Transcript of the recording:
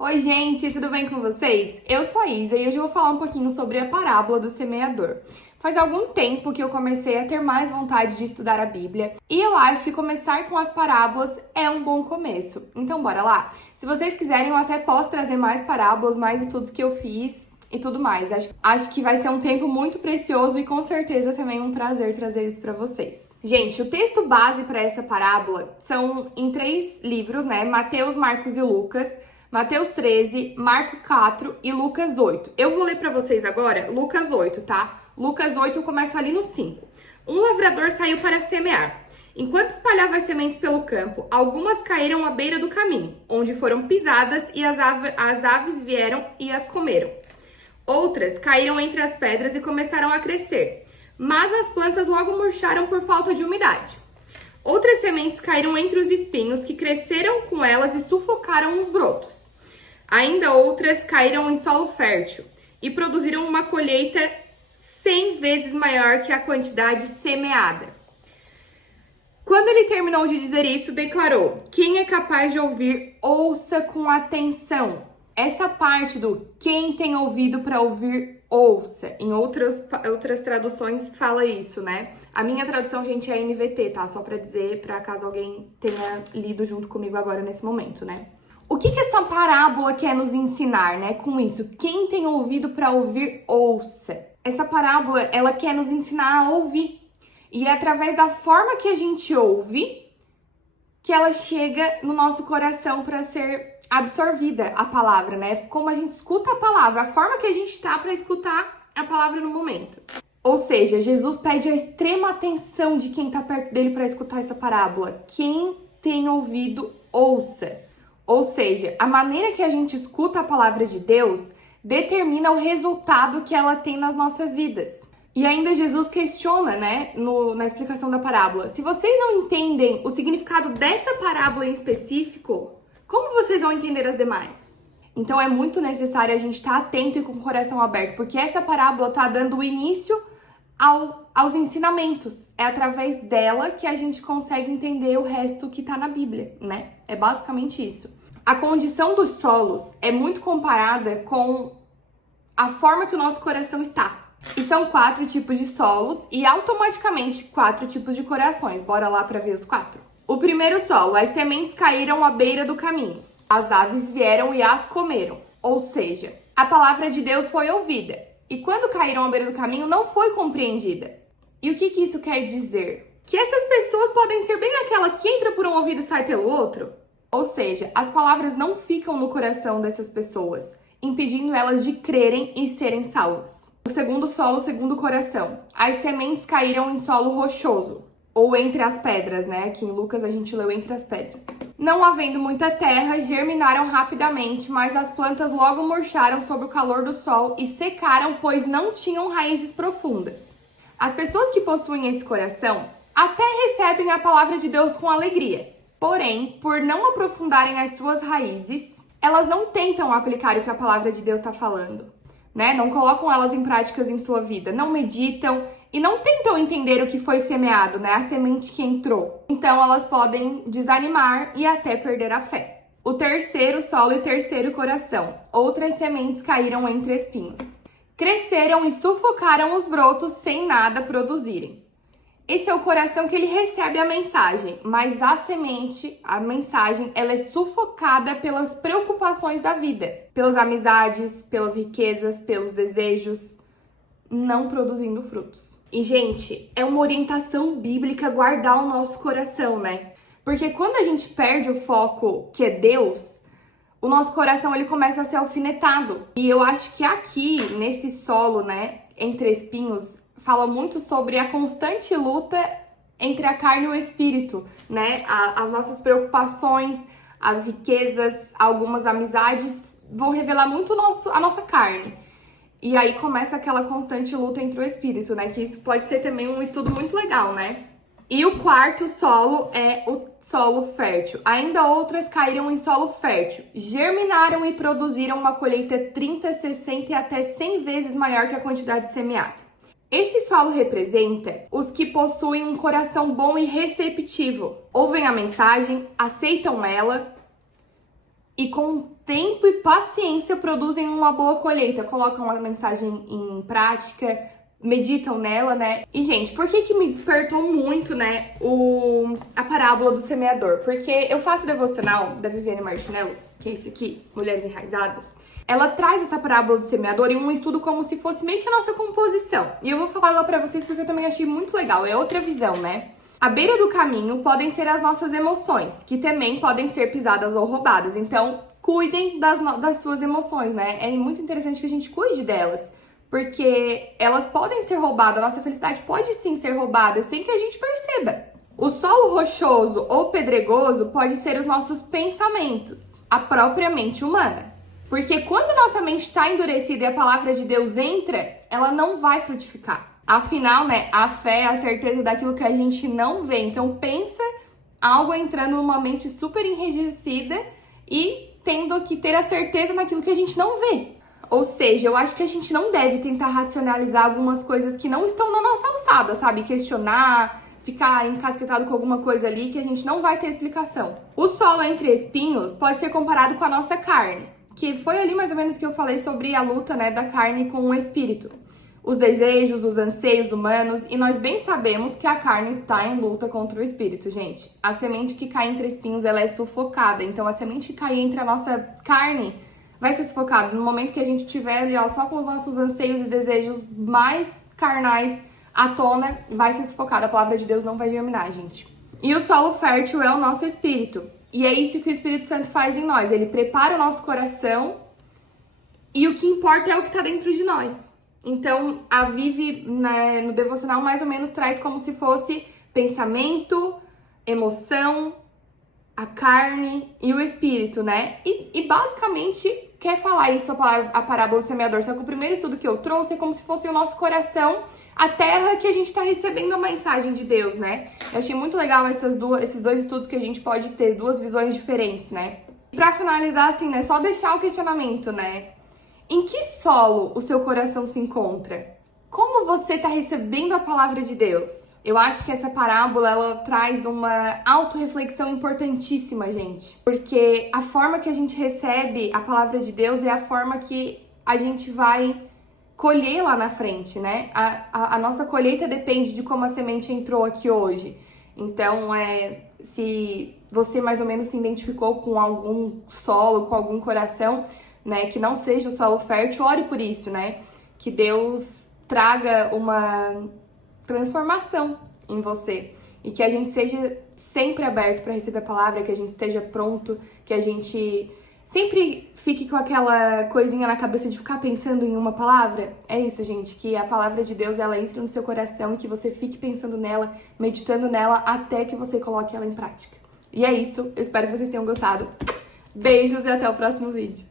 Oi, gente, tudo bem com vocês? Eu sou a Isa e hoje eu vou falar um pouquinho sobre a parábola do semeador. Faz algum tempo que eu comecei a ter mais vontade de estudar a Bíblia e eu acho que começar com as parábolas é um bom começo. Então, bora lá? Se vocês quiserem, eu até posso trazer mais parábolas, mais estudos que eu fiz e tudo mais. Acho que vai ser um tempo muito precioso e com certeza também um prazer trazer isso para vocês. Gente, o texto base para essa parábola são em 3 livros, né? Mateus, Marcos e Lucas. Mateus 13, Marcos 4 e Lucas 8. Eu vou ler para vocês agora Lucas 8, tá? Lucas 8 eu começo ali no 5. Um lavrador saiu para semear. Enquanto espalhava as sementes pelo campo, algumas caíram à beira do caminho, onde foram pisadas e as aves vieram e as comeram. Outras caíram entre as pedras e começaram a crescer, mas as plantas logo murcharam por falta de umidade. Outras sementes caíram entre os espinhos, que cresceram com elas e sufocaram os brotos. Ainda outras caíram em solo fértil e produziram uma colheita 100 vezes maior que a quantidade semeada. Quando ele terminou de dizer isso, declarou: "Quem é capaz de ouvir, ouça com atenção." Essa parte do "quem tem ouvido para ouvir, ouça", em outras traduções fala isso, né? A minha tradução, gente, é NVT, tá? Só pra dizer, pra caso alguém tenha lido junto comigo agora nesse momento, né? O que essa parábola quer nos ensinar, né? Com isso, quem tem ouvido para ouvir, ouça. Essa parábola, ela quer nos ensinar a ouvir. E é através da forma que a gente ouve que ela chega no nosso coração para ser absorvida, a palavra, né? Como a gente escuta a palavra, a forma que a gente tá para escutar a palavra no momento. Ou seja, Jesus pede a extrema atenção de quem tá perto dele para escutar essa parábola. Quem tem ouvido, ouça. Ou seja, a maneira que a gente escuta a palavra de Deus determina o resultado que ela tem nas nossas vidas. E ainda Jesus questiona, né, na explicação da parábola: se vocês não entendem o significado dessa parábola em específico, como vocês vão entender as demais? Então é muito necessário a gente estar atento e com o coração aberto, porque essa parábola está dando o início aos ensinamentos. É através dela que a gente consegue entender o resto que está na Bíblia, né? É basicamente isso. A condição dos solos é muito comparada com a forma que o nosso coração está. E são 4 tipos de solos e automaticamente 4 tipos de corações. Bora lá para ver os 4. O primeiro solo: as sementes caíram à beira do caminho. As aves vieram e as comeram. Ou seja, a palavra de Deus foi ouvida. E quando caíram à beira do caminho, não foi compreendida. E o que isso quer dizer? Que essas pessoas podem ser bem aquelas que entram por um ouvido e saem pelo outro. Ou seja, as palavras não ficam no coração dessas pessoas, impedindo elas de crerem e serem salvas. O segundo solo, o segundo coração: as sementes caíram em solo rochoso, ou entre as pedras, né? Aqui em Lucas a gente leu entre as pedras. Não havendo muita terra, germinaram rapidamente, mas as plantas logo murcharam sob o calor do sol e secaram, pois não tinham raízes profundas. As pessoas que possuem esse coração até recebem a palavra de Deus com alegria. Porém, por não aprofundarem as suas raízes, elas não tentam aplicar o que a palavra de Deus está falando, né? Não colocam elas em práticas em sua vida, não meditam e não tentam entender o que foi semeado, né? A semente que entrou. Então, elas podem desanimar e até perder a fé. O terceiro solo e terceiro coração: outras sementes caíram entre espinhos. Cresceram e sufocaram os brotos sem nada produzirem. Esse é o coração que ele recebe a mensagem, mas a mensagem, ela é sufocada pelas preocupações da vida, pelas amizades, pelas riquezas, pelos desejos, não produzindo frutos. E, gente, é uma orientação bíblica guardar o nosso coração, né? Porque quando a gente perde o foco, que é Deus, o nosso coração, ele começa a ser alfinetado. E eu acho que aqui, nesse solo, né, entre espinhos, fala muito sobre a constante luta entre a carne e o espírito, né? As nossas preocupações, as riquezas, algumas amizades vão revelar muito a nossa carne. E aí começa aquela constante luta entre o espírito, né? Que isso pode ser também um estudo muito legal, né? E o quarto solo é o solo fértil. Ainda outras caíram em solo fértil, germinaram e produziram uma colheita 30, 60 e até 100 vezes maior que a quantidade semeada. Esse solo representa os que possuem um coração bom e receptivo. Ouvem a mensagem, aceitam ela e com tempo e paciência produzem uma boa colheita, colocam a mensagem em prática, meditam nela, né? E, gente, por que me despertou muito, né, a parábola do semeador? Porque eu faço devocional da Viviane Martinello, que é esse aqui, Mulheres Enraizadas. Ela traz essa parábola do semeador em um estudo como se fosse meio que a nossa composição. E eu vou falar ela pra vocês porque eu também achei muito legal, é outra visão, né? À beira do caminho podem ser as nossas emoções, que também podem ser pisadas ou roubadas. Então, cuidem das suas emoções, né? É muito interessante que a gente cuide delas, porque elas podem ser roubadas, a nossa felicidade pode sim ser roubada sem que a gente perceba. O solo rochoso ou pedregoso pode ser os nossos pensamentos, a própria mente humana. Porque quando a nossa mente está endurecida e a palavra de Deus entra, ela não vai frutificar. Afinal, né, a fé é a certeza daquilo que a gente não vê. Então pensa algo entrando numa mente super enrijecida e tendo que ter a certeza naquilo que a gente não vê. Ou seja, eu acho que a gente não deve tentar racionalizar algumas coisas que não estão na nossa alçada, sabe? Questionar, ficar encasquetado com alguma coisa ali que a gente não vai ter explicação. O solo entre espinhos pode ser comparado com a nossa carne, que foi ali mais ou menos que eu falei sobre a luta, né, da carne com o espírito. Os desejos, os anseios humanos, e nós bem sabemos que a carne está em luta contra o espírito, gente. A semente que cai entre espinhos, ela é sufocada, então a semente que cai entre a nossa carne vai ser sufocada. No momento que a gente estiver ali, ó, só com os nossos anseios e desejos mais carnais à tona, vai ser sufocada. A palavra de Deus não vai germinar, gente. E o solo fértil é o nosso espírito. E é isso que o Espírito Santo faz em nós. Ele prepara o nosso coração e o que importa é o que está dentro de nós. Então, a Vivi, né, no devocional, mais ou menos traz como se fosse pensamento, emoção, a carne e o espírito, né? E basicamente quer falar isso a parábola do semeador. Só que o primeiro estudo que eu trouxe é como se fosse o nosso coração, a terra que a gente está recebendo a mensagem de Deus, né? Eu achei muito legal esses dois estudos que a gente pode ter, duas visões diferentes, né? Pra finalizar, assim, né? Só deixar o questionamento, né? Em que solo o seu coração se encontra? Como você está recebendo a palavra de Deus? Eu acho que essa parábola, ela traz uma autorreflexão importantíssima, gente. Porque a forma que a gente recebe a palavra de Deus é a forma que a gente vai colher lá na frente, né? A nossa colheita depende de como a semente entrou aqui hoje. Então, se você mais ou menos se identificou com algum solo, com algum coração, né, que não seja o solo fértil, ore por isso, né? Que Deus traga uma transformação em você e que a gente seja sempre aberto para receber a palavra, que a gente esteja pronto, que a gente sempre fique com aquela coisinha na cabeça de ficar pensando em uma palavra. É isso, gente, que a palavra de Deus, ela entre no seu coração e que você fique pensando nela, meditando nela até que você coloque ela em prática. E é isso, eu espero que vocês tenham gostado. Beijos e até o próximo vídeo.